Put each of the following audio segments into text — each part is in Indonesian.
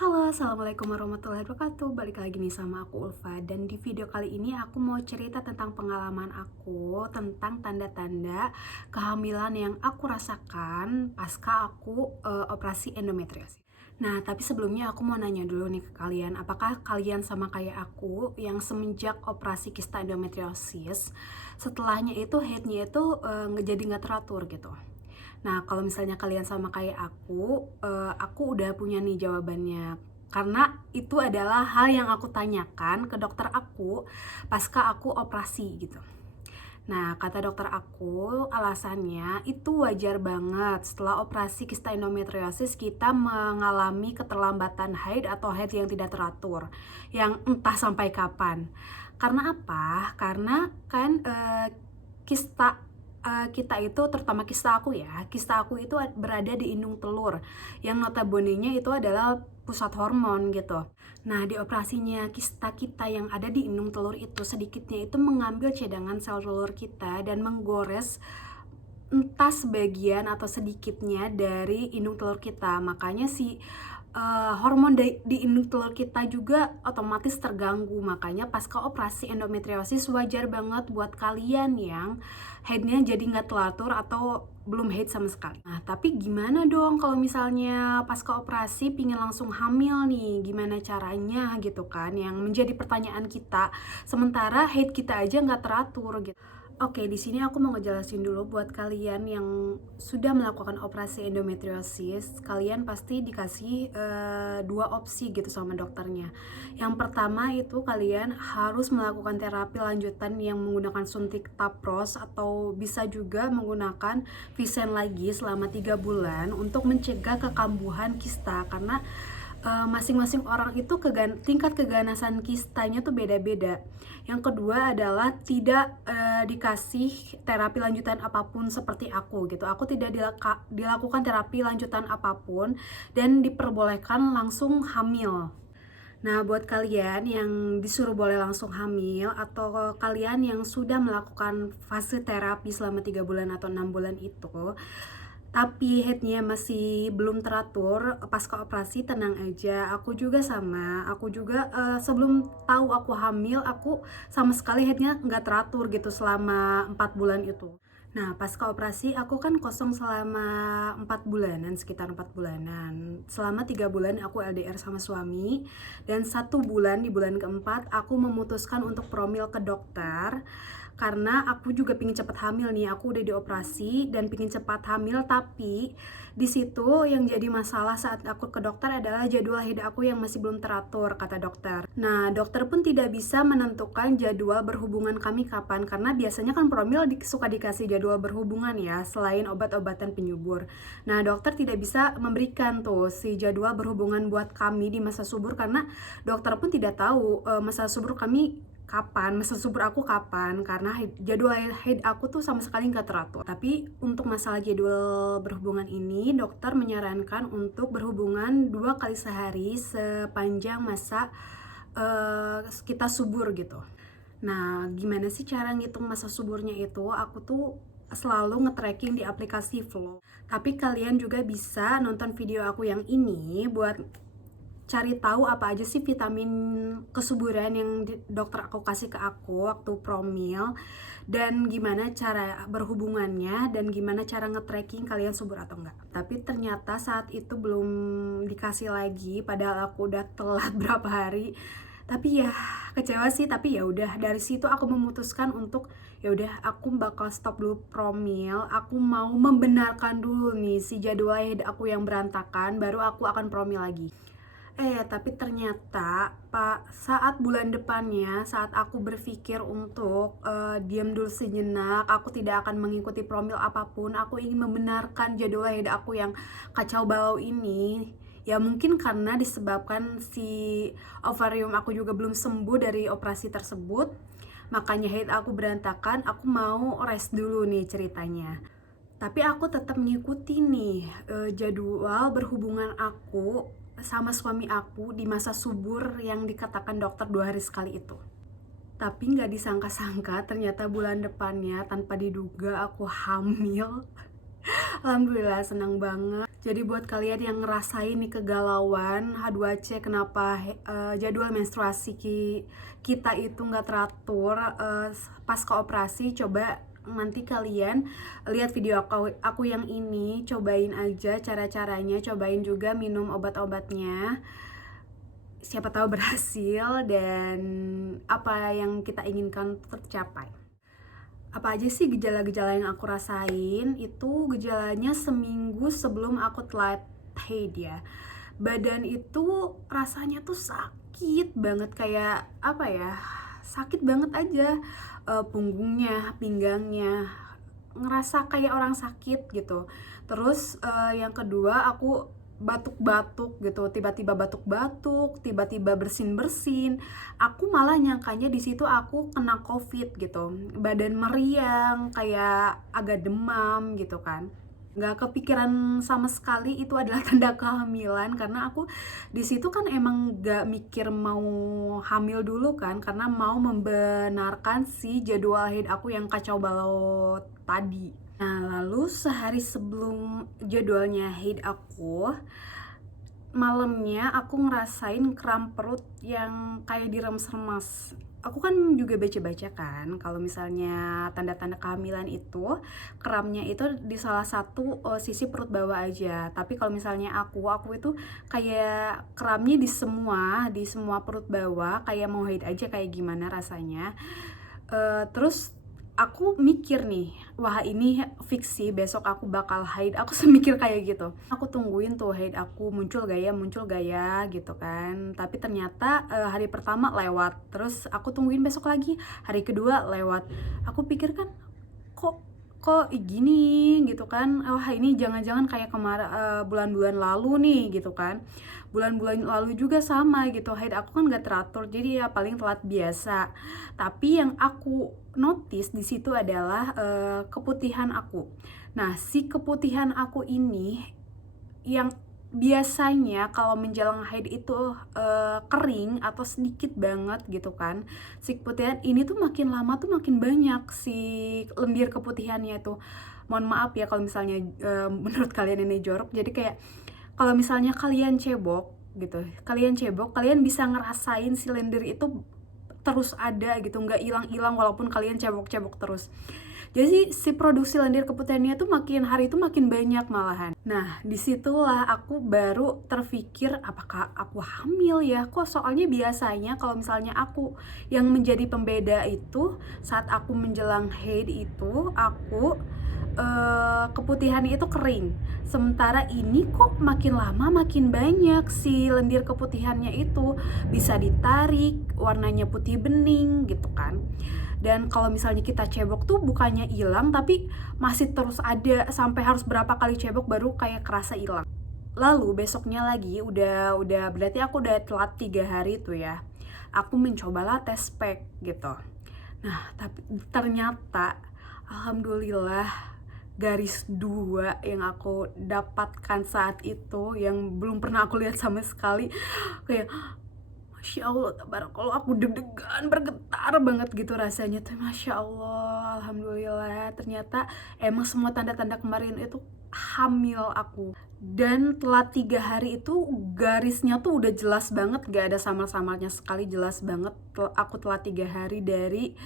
Halo, assalamualaikum warahmatullahi wabarakatuh. Balik lagi nih sama aku Ulfa. Dan di video kali ini aku mau cerita tentang pengalaman aku tentang tanda-tanda kehamilan yang aku rasakan pasca aku operasi endometriosis. Nah, tapi sebelumnya aku mau nanya dulu nih ke kalian, apakah kalian sama kayak aku yang semenjak operasi kista endometriosis, setelahnya itu headnya itu jadi nggak teratur gitu? Nah, kalau misalnya kalian sama kayak aku udah punya nih jawabannya. Karena itu adalah hal yang aku tanyakan ke dokter aku pasca aku operasi gitu. Nah, kata dokter aku, alasannya itu wajar banget setelah operasi kista endometriosis kita mengalami keterlambatan haid atau haid yang tidak teratur, yang entah sampai kapan. Karena apa? Karena kan kista kita itu, terutama kista aku itu berada di indung telur, yang notabene-nya itu adalah pusat hormon gitu. Nah, di operasinya kista kita yang ada di indung telur itu sedikitnya itu mengambil cadangan sel telur kita dan menggores entah sebagian atau sedikitnya dari indung telur kita. Makanya hormon di indung telur kita juga otomatis terganggu. Makanya pasca operasi endometriosis wajar banget buat kalian yang headnya jadi nggak teratur atau belum head sama sekali. Nah, tapi gimana dong kalau misalnya pasca operasi pingin langsung hamil nih? Gimana caranya gitu kan? Yang menjadi pertanyaan kita. Sementara head kita aja nggak teratur gitu. Oke, di sini aku mau ngejelasin dulu buat kalian yang sudah melakukan operasi endometriosis, kalian pasti dikasih dua opsi gitu sama dokternya. Yang pertama itu kalian harus melakukan terapi lanjutan yang menggunakan suntik tapros atau bisa juga menggunakan Visen lagi selama 3 bulan untuk mencegah kekambuhan kista karena masing-masing orang itu tingkat keganasan kistanya tuh beda-beda. Yang kedua adalah tidak dikasih terapi lanjutan apapun seperti aku gitu. Aku tidak dilakukan terapi lanjutan apapun dan diperbolehkan langsung hamil. Nah, buat kalian yang disuruh boleh langsung hamil atau kalian yang sudah melakukan fase terapi selama 3 bulan atau 6 bulan itu, tapi headnya masih belum teratur pasca operasi, tenang aja. Aku juga sama, aku juga sebelum tahu aku hamil, aku sama sekali headnya nggak teratur gitu selama 4 bulan itu. Nah, pasca operasi aku kan kosong selama 4 bulanan, sekitar 4 bulanan. Selama 3 bulan aku LDR sama suami, dan 1 bulan di bulan keempat aku memutuskan untuk promil ke dokter karena aku juga pingin cepat hamil nih. Aku udah dioperasi dan pingin cepat hamil, tapi di situ yang jadi masalah saat aku ke dokter adalah jadwal haid aku yang masih belum teratur, kata dokter. Nah, dokter pun tidak bisa menentukan jadwal berhubungan kami kapan, karena biasanya kan promil suka dikasih jadwal berhubungan ya, selain obat-obatan penyubur. Nah, dokter tidak bisa memberikan tuh si jadwal berhubungan buat kami di masa subur, karena dokter pun tidak tahu masa subur kami kapan, masa subur aku kapan, karena jadwal haid aku tuh sama sekali nggak teratur. Tapi untuk masalah jadwal berhubungan ini, dokter menyarankan untuk berhubungan 2 kali sehari sepanjang masa kita subur gitu. Nah, gimana sih cara ngitung masa suburnya itu? Aku tuh selalu nge-tracking di aplikasi Flow. Tapi kalian juga bisa nonton video aku yang ini buat cari tahu apa aja sih vitamin kesuburan yang dokter aku kasih ke aku waktu promil, dan gimana cara berhubungannya, dan gimana cara nge-tracking kalian subur atau enggak. Tapi ternyata saat itu belum dikasih lagi, padahal aku udah telat berapa hari. Tapi ya kecewa sih, tapi ya udah, dari situ aku memutuskan untuk ya udah aku bakal stop dulu promil. Aku mau membenarkan dulu nih si jadwal aku yang berantakan, baru aku akan promil lagi. Tapi ternyata Pak, saat bulan depannya, saat aku berpikir untuk diam dulu sejenak, aku tidak akan mengikuti promil apapun, aku ingin membenarkan jadwal haid aku yang kacau balau ini. Ya mungkin karena disebabkan si ovarium aku juga belum sembuh dari operasi tersebut, makanya haid aku berantakan. Aku mau rest dulu nih ceritanya. Tapi aku tetap mengikuti nih jadwal berhubungan aku sama suami aku di masa subur yang dikatakan dokter 2 hari sekali itu. Tapi nggak disangka-sangka ternyata bulan depannya tanpa diduga aku hamil. Alhamdulillah senang banget. Jadi buat kalian yang ngerasain nih kegalauan H2C kenapa jadwal menstruasi kita itu nggak teratur pasca operasi, coba nanti kalian lihat video aku yang ini, cobain aja cara-caranya, cobain juga minum obat-obatnya. Siapa tahu berhasil dan apa yang kita inginkan tercapai. Apa aja sih gejala-gejala yang aku rasain? Itu gejalanya seminggu sebelum aku telat haid ya. Badan itu rasanya tuh sakit banget, kayak apa ya? Sakit banget aja. Punggungnya, pinggangnya, ngerasa kayak orang sakit gitu. Terus yang kedua, aku batuk-batuk gitu, tiba-tiba batuk-batuk, tiba-tiba bersin-bersin. Aku malah nyangkanya di situ aku kena COVID gitu, badan meriang, kayak agak demam gitu kan. Nggak kepikiran sama sekali itu adalah tanda kehamilan, karena aku di situ kan emang nggak mikir mau hamil dulu kan, karena mau membenarkan si jadwal haid aku yang kacau balau tadi. Nah, lalu sehari sebelum jadwalnya haid aku, malamnya aku ngerasain kram perut yang kayak diremes-remes. Aku kan juga baca-baca kan, kalau misalnya tanda-tanda kehamilan itu kramnya itu di salah satu sisi perut bawah aja. Tapi kalau misalnya aku itu kayak kramnya di semua perut bawah, kayak mau haid aja, kayak gimana rasanya. Terus aku mikir nih, wah ini fix sih besok aku bakal haid. Aku semikir kayak gitu. Aku tungguin tuh haid aku muncul gak ya gitu kan. Tapi ternyata hari pertama lewat. Terus aku tungguin besok lagi, hari kedua lewat. Aku pikir kan kok gini gitu kan. Wah ini jangan-jangan kayak kemarin bulan-bulan lalu nih gitu kan. Bulan-bulan lalu juga sama gitu, haid aku kan gak teratur, jadi ya paling telat biasa. Tapi yang aku notice di situ adalah keputihan aku. Nah, si keputihan aku ini yang biasanya kalau menjelang haid itu kering atau sedikit banget gitu kan, si keputihan ini tuh makin lama tuh makin banyak si lendir keputihannya itu. Mohon maaf ya kalau misalnya menurut kalian ini jorok. Jadi kayak kalau misalnya kalian cebok gitu, kalian bisa ngerasain si lendir itu terus ada gitu, nggak hilang-hilang walaupun kalian cebok-cebok terus. Jadi si produksi lendir keputihannya tuh makin hari itu makin banyak malahan. Nah, disitulah aku baru terpikir, apakah aku hamil ya? Kok soalnya biasanya kalau misalnya aku yang menjadi pembeda itu saat aku menjelang haid itu aku keputihan itu kering. Sementara ini kok makin lama makin banyak si lendir keputihannya itu, bisa ditarik, warnanya putih bening gitu kan. Dan kalau misalnya kita cebok tuh bukannya hilang, tapi masih terus ada, sampai harus berapa kali cebok baru kayak kerasa hilang. Lalu besoknya lagi udah berarti aku udah telat 3 hari tuh ya. Aku mencobalah tes pack gitu. Nah, tapi ternyata alhamdulillah garis 2 yang aku dapatkan saat itu, yang belum pernah aku lihat sama sekali, kayak Masya Allah, tabarakallah, aku deg-degan, bergetar banget gitu rasanya tuh. Masya Allah, alhamdulillah, ternyata emang semua tanda-tanda kemarin itu hamil aku. Dan telat 3 hari itu garisnya tuh udah jelas banget, gak ada samar-samarnya sekali, jelas banget aku telat 3 hari dari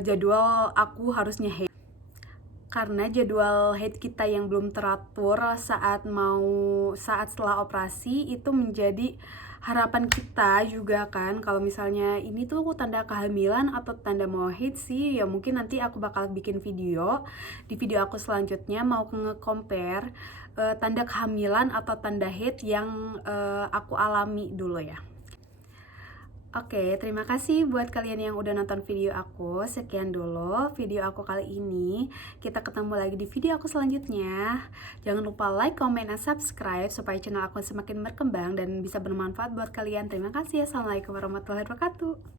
jadwal aku harusnya haid. Karena jadwal haid kita yang belum teratur saat setelah operasi itu menjadi harapan kita juga kan. Kalau misalnya ini tuh tanda kehamilan atau tanda mau haid sih, ya mungkin nanti aku bakal bikin video. Di video aku selanjutnya mau nge-compare tanda kehamilan atau tanda haid yang aku alami dulu ya. Oke, terima kasih buat kalian yang udah nonton video aku. Sekian dulu video aku kali ini. Kita ketemu lagi di video aku selanjutnya. Jangan lupa like, comment, dan subscribe supaya channel aku semakin berkembang dan bisa bermanfaat buat kalian. Terima kasih. Assalamualaikum warahmatullahi wabarakatuh.